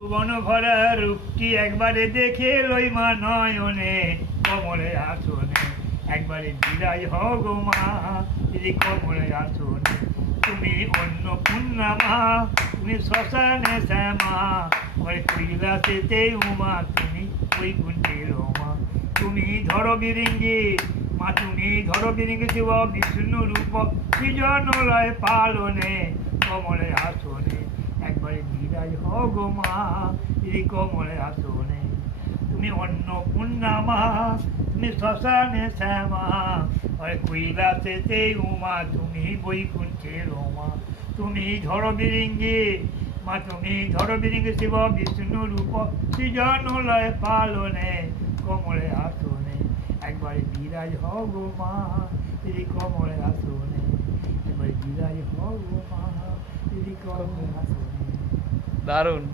ভুবন ভরা রূপটি একবারে দেখে লই মা নয়নে, কমলে আসনে একবারে বিদায় হও গো মা, দিদি কমলে আসনে। তুমি অন্নপূর্ণা মা, তুমি শ্মশানে শ্যামা, ওই কৈলাসেতে উমা, তুমি বৈকুণ্ঠের মা। তুমি ধরো বিরিঙ্গি মা, তুমি ধরো বিরিঙ্গি শিব বিষ্ণু রূপ, সৃজন লয় পালনে, কমলে আসনে একবারে বিদায় হও গো মা, এই কমলে আসনে। তুমি অন্নপূর্ণা মা, তুমি শ্মশানে শ্যামা, ওই কৈলাসেতে উমা, তুমি বৈকুণ্ঠের মা। তুমি ধরো বিরিঙ্গি মা, তুমি ধরো বিরিঙ্গি শিব বিষ্ণু রূপ, সৃজন লয় পালনে, কমলে আসনে একবারে বিরাজ হও গো মা, এই কমলে আসনে একবারে বিরাজ হও গো মা, এই কমলে আসনে। দারুণ।